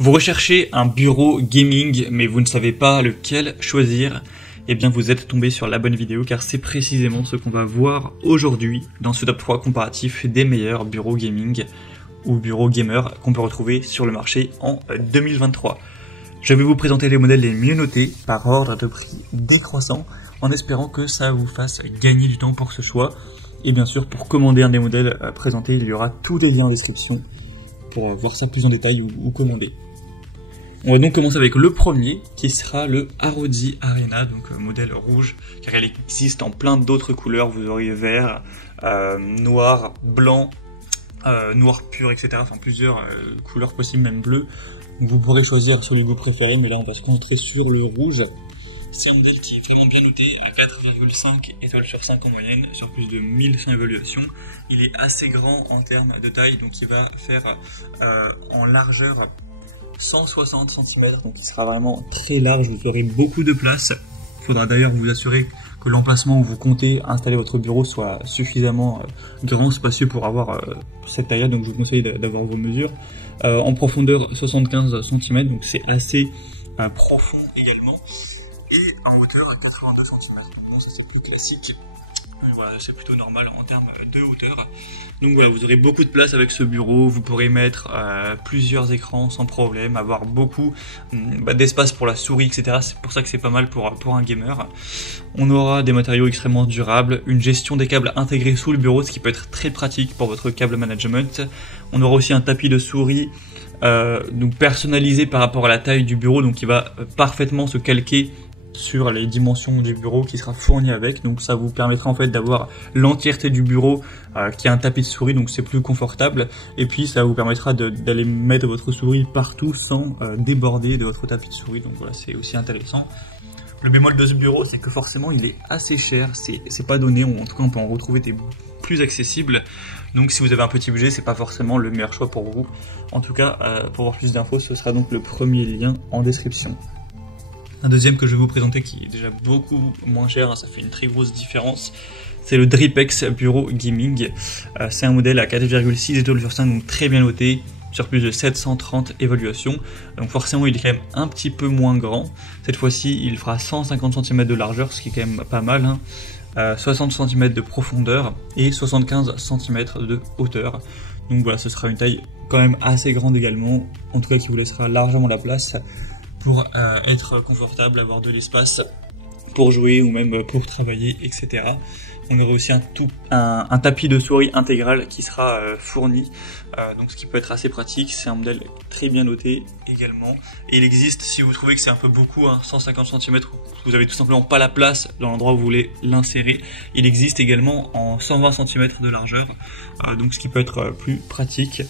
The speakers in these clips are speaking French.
Vous recherchez un bureau gaming, mais vous ne savez pas lequel choisir. Eh bien, vous êtes tombé sur la bonne vidéo, car c'est précisément ce qu'on va voir aujourd'hui dans ce top 3 comparatif des meilleurs bureaux gaming ou bureaux gamer qu'on peut retrouver sur le marché en 2023. Je vais vous présenter les modèles les mieux notés par ordre de prix décroissant, en espérant que ça vous fasse gagner du temps pour ce choix. Et bien sûr, pour commander un des modèles présentés, il y aura tous les liens en description pour voir ça plus en détail ou commander. On va donc commencer avec le premier, qui sera le ROG Arena, donc modèle rouge, car elle existe en plein d'autres couleurs. Vous aurez vert, noir, blanc, noir pur, etc. Enfin plusieurs couleurs possibles, même bleu. Donc vous pourrez choisir celui que vous préférez, mais là on va se concentrer sur le rouge. C'est un modèle qui est vraiment bien noté, à 4,5 étoiles sur 5 en moyenne, sur plus de 1100 évaluations. Il est assez grand en termes de taille, donc il va faire en largeur 160 cm, donc il sera vraiment très large, vous aurez beaucoup de place. Il faudra d'ailleurs vous assurer que l'emplacement où vous comptez installer votre bureau soit suffisamment grand, spacieux pour avoir cette taille-là, donc je vous conseille d'avoir vos mesures. En profondeur 75 cm, donc c'est assez profond également, et en hauteur 82 cm, donc c'est plus classique. Voilà, c'est plutôt normal en termes de hauteur. Donc voilà, vous aurez beaucoup de place avec ce bureau, vous pourrez mettre plusieurs écrans sans problème, avoir beaucoup d'espace pour la souris, etc. C'est pour ça que c'est pas mal pour un gamer. On aura des matériaux extrêmement durables, une gestion des câbles intégrés sous le bureau, ce qui peut être très pratique pour votre câble management. On aura aussi un tapis de souris donc personnalisé par rapport à la taille du bureau, donc il va parfaitement se calquer sur les dimensions du bureau qui sera fourni avec, donc ça vous permettra en fait d'avoir l'entièreté du bureau qui a un tapis de souris, donc c'est plus confortable, et puis ça vous permettra d'aller mettre votre souris partout sans déborder de votre tapis de souris, donc voilà, c'est aussi intéressant. Le bémol de ce bureau, c'est que forcément il est assez cher, c'est pas donné, en tout cas on peut en retrouver des plus accessibles, donc si vous avez un petit budget, c'est pas forcément le meilleur choix pour vous. En tout cas, pour voir plus d'infos, ce sera donc le premier lien en description. Un deuxième que je vais vous présenter qui est déjà beaucoup moins cher, hein, ça fait une très grosse différence, c'est le Dripex Bureau Gaming. C'est un modèle à 4,6 étoiles sur 5, donc très bien noté, sur plus de 730 évaluations. Donc forcément il est quand même un petit peu moins grand. Cette fois-ci il fera 150 cm de largeur, ce qui est quand même pas mal, hein. 60 cm de profondeur et 75 cm de hauteur. Donc voilà, ce sera une taille quand même assez grande également, en tout cas qui vous laissera largement la place pour être confortable, avoir de l'espace pour jouer ou même pour travailler, etc. On aura aussi un tapis de souris intégral qui sera fourni, donc ce qui peut être assez pratique. C'est un modèle très bien noté également, et il existe, si vous trouvez que c'est un peu beaucoup, hein, 150 cm, vous avez tout simplement pas la place dans l'endroit où vous voulez l'insérer, il existe également en 120 cm de largeur, donc ce qui peut être plus pratique.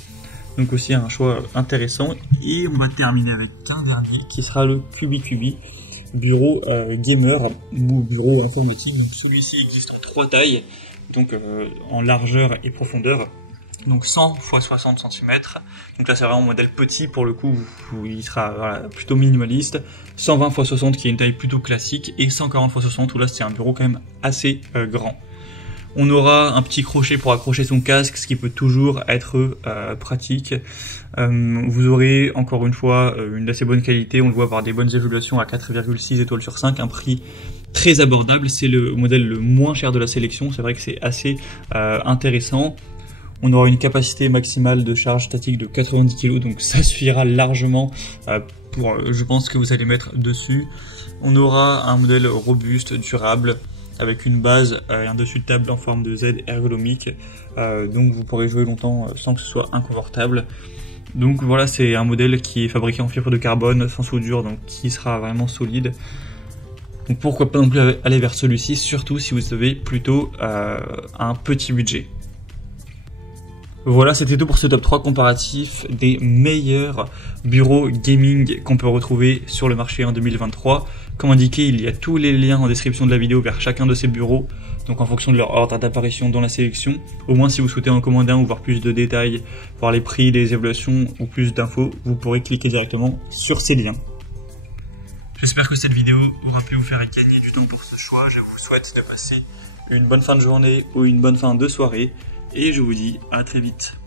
Donc aussi un choix intéressant. Et on va terminer avec un dernier qui sera le QBQB bureau gamer ou bureau informatique. Donc celui-ci existe en 3 tailles, donc en largeur et profondeur. Donc 100 x 60 cm, donc là c'est vraiment un modèle petit pour le coup, où il sera voilà, plutôt minimaliste. 120 x 60 qui est une taille plutôt classique, et 140 x 60 où là c'est un bureau quand même assez grand. On aura un petit crochet pour accrocher son casque, ce qui peut toujours être pratique. Vous aurez encore une fois une assez bonne qualité, on le voit par des bonnes évaluations à 4,6 étoiles sur 5, un prix très abordable, c'est le modèle le moins cher de la sélection, c'est vrai que c'est assez intéressant. On aura une capacité maximale de charge statique de 90 kg, donc ça suffira largement pour, je pense, que vous allez mettre dessus. On aura un modèle robuste, durable, avec une base et un dessus de table en forme de Z ergonomique, donc vous pourrez jouer longtemps sans que ce soit inconfortable. Donc voilà, c'est un modèle qui est fabriqué en fibre de carbone, sans soudure, donc qui sera vraiment solide. Donc pourquoi pas non plus aller vers celui-ci, surtout si vous avez plutôt un petit budget. Voilà, c'était tout pour ce top 3 comparatif des meilleurs bureaux gaming qu'on peut retrouver sur le marché en 2023. Comme indiqué, il y a tous les liens en description de la vidéo vers chacun de ces bureaux, donc en fonction de leur ordre d'apparition dans la sélection. Au moins, si vous souhaitez en commander un ou voir plus de détails, voir les prix, les évaluations ou plus d'infos, vous pourrez cliquer directement sur ces liens. J'espère que cette vidéo aura pu vous faire gagner du temps pour ce choix. Je vous souhaite de passer une bonne fin de journée ou une bonne fin de soirée. Et je vous dis à très vite.